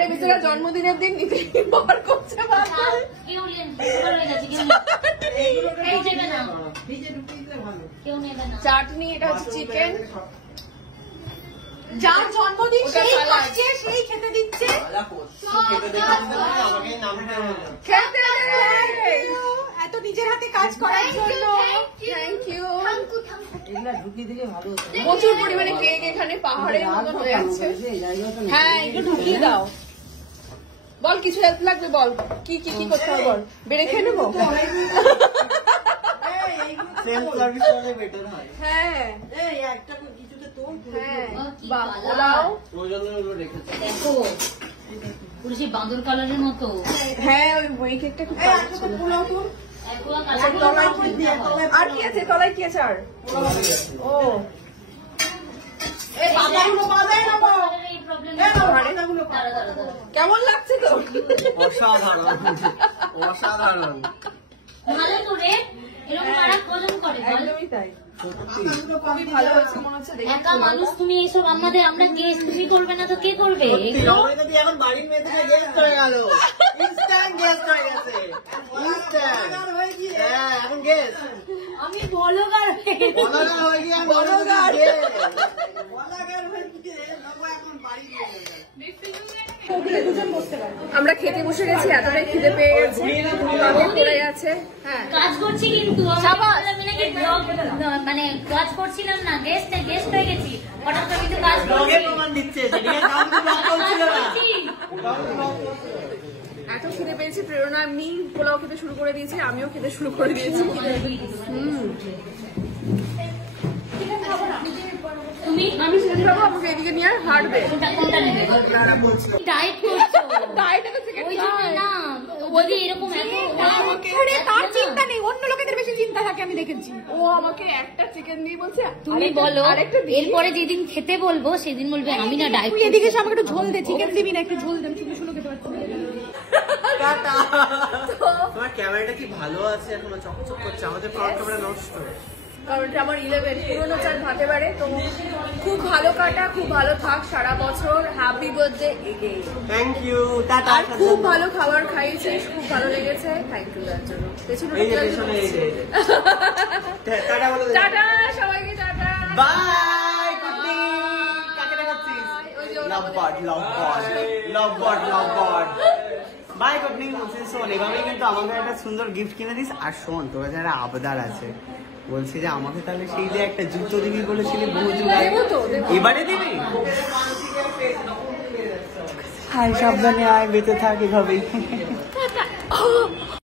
আরে বেচারা জন্মদিনের দিন নিজে বার করছে চাটনি, এটা হচ্ছে চিকেন। যার জন্মদিন সেই খাচ্ছে, সেই খেতে দিচ্ছে। এত নিজের হাতে কাজ করার জন্য থ্যাংক ইউ। প্রচুর পরিমাণে কেক এখানে পাহাড়ের মতন হয়ে আছে। হ্যাঁ একটু ঢুকিয়ে দাও। বল কিছু হেল্প লাগবে, বল কি কি কি করতে হবে, বল বেড়ে খেয়ে নেবো। হ্যাঁ বাঁদর কালারের মতো। হ্যাঁ ওই কেকটা খুব আর কি আছে তলায়, কি আছে আর? ও কেমন লাগছে তো? অসাধারণ অসাধারণ। ভালো তো রে, এরকম মারাক কজন করে? একদমই তাই, খুবই ভালো হয়েছে মনে হচ্ছে। একা মানুষ তুমি, এইসব আমাদের, আমরা গেস্ট, তুমি করবে না তো কে করবে? এখন বাড়ির মেয়ে থেকে গেস্ট হয়ে গেল, ইনস্ট্যান্ট গেস্ট হয়ে গেছে, ইনস্ট্যান্ট। হ্যাঁ এখন গেস্ট, আমি বলগার হয়ে গিয়ে বলগার আমরা খেতে বসে গেছি, এতটাই খিদে পেয়ে গেছে, পড়ে গেছে। হ্যাঁ কাজ করছি কিন্তু মানে কাজ করছিলাম না, গেস্ট হয়ে গেছি হঠাৎ করে, কিন্তু কাজ এত খিদে পেয়েছি, প্রেরণা এমনি পোলাও খেতে শুরু করে দিয়েছে, আমিও খেতে শুরু করে দিয়েছি। তুমি আমি সেদিন খাবো, আমাকে এদিকে নিয়ে আর হারবে। ডায়েট করছো, ওই জন্য না বলি এরকম। তার চিন্তা নেই, অন্য লোকেদের বেশি চিন্তা থাকে আমি দেখেছি। ও আমাকে একটা চিকেন দিয়ে বলছে তুমি বলো, এরপরে যেদিন খেতে বলবো সেদিন বলবে আমি না ডায়েট। তুই এদিকে আমাকে একটু ঝোল দে, চিকেন দিবি না, একটু ঝোল দে, শুধু শুধু খেতে পারছি। তোমার ক্যামেরাটা কি ভালো আছে, এখনো চকচক করছে, আমাদের ফ্রন্ট ক্যামেরা নষ্ট। কারণ আমার 11 পুরোনো চাল ভাতে পারে, তো খুব ভালো কাটা, খুব ভালো থাক সারা বছর। Happy birthday again. Thank you, tata. আর খুব ভালো খাবার খাইয়েছিস, খুব ভালো লেগেছে, থ্যাংক ইউ তার জন্য। এই যে পেছনে এই যে টাটা বলো, টাটা সবাইকে, টাটা বাই। Good night. কাকে দেখাচ্ছিস? Love bird, love bird, love bird, love bird. Bye, good night. বলছিস শোন, এভাবেই কিন্তু আমাকে একটা সুন্দর গিফট কিনে দিস। আর শোন, তোর কাছে একটা আবদার আছে, বলছি যে আমাকে তাহলে সেই যে একটা জুতো দিবি বলেছিলি বহু যুগ আগে, এবারে দিবি? হাই, সাবধানে আয়, বেঁচে থাক এভাবেই।